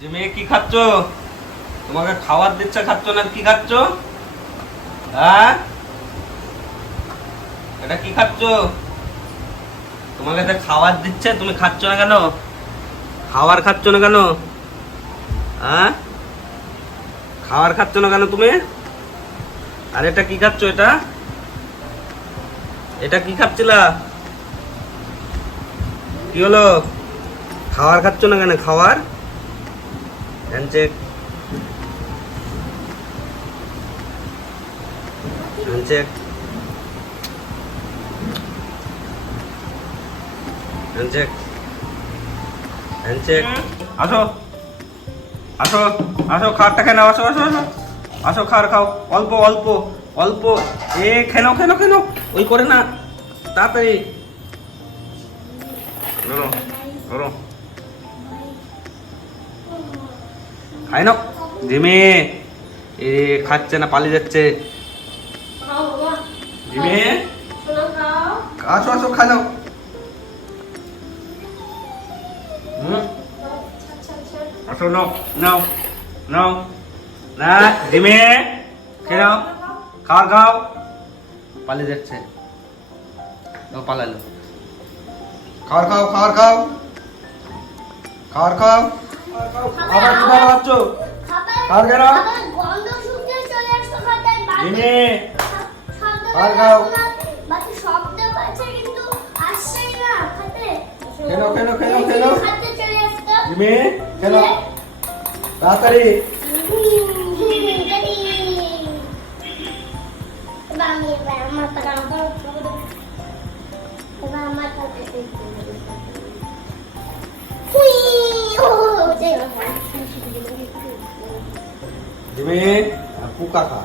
যে মেয়ে কি খাচ্ছ? তোমাকে খাবার দিচ্ছে, খাচ্ছ না কি খাচ্ছ? হ্যাঁ, এটা কি খাচ্ছ? তোমাকে তো খাবার দিচ্ছে, তুমি খাচ্ছ না কেন? খাবার খাচ্ছ না কেন? হ্যাঁ, খাবার খাচ্ছ না কেন তুমি? আর এটা কি খাচ্ছ? এটা এটা কি খাচ্ছিলা? কি হলো? খাবার খাচ্ছ না কেন? খাবার হ্যান্ডশেক হ্যান্ডশেক হ্যান্ডশেক হ্যান্ডশেক। আসো আসো আসো, খাবারটা খেয়ে নাও। আসো আসো আসো আসো, খাবার খাও। অল্প অল্প অল্প। খেয়ে নাও, খেয়ে নাও, খেয়ে নাও। ওই করে না, তাড়াতাড়ি ধরো ধরো, খাই নাও। জিমি খাচ্ছে না, পালিয়ে যাচ্ছে। জিমি আসো আসো, খাই নাও। আসো, নাও নাও নাও। না জিমি, খেয়ে নাও, খাও খাও। পালিয়ে যাচ্ছে, পালালো। খাবার খাও, খাবার খাও, খাবার খাও। আবার কি খাচ্ছ? খাবার খেয়ে নাও। জিমি খাবার খাও। খেলো খেলো খেলো খেলো। জিমি খেলো, তাড়াতাড়ি। জিমি পোকা খা।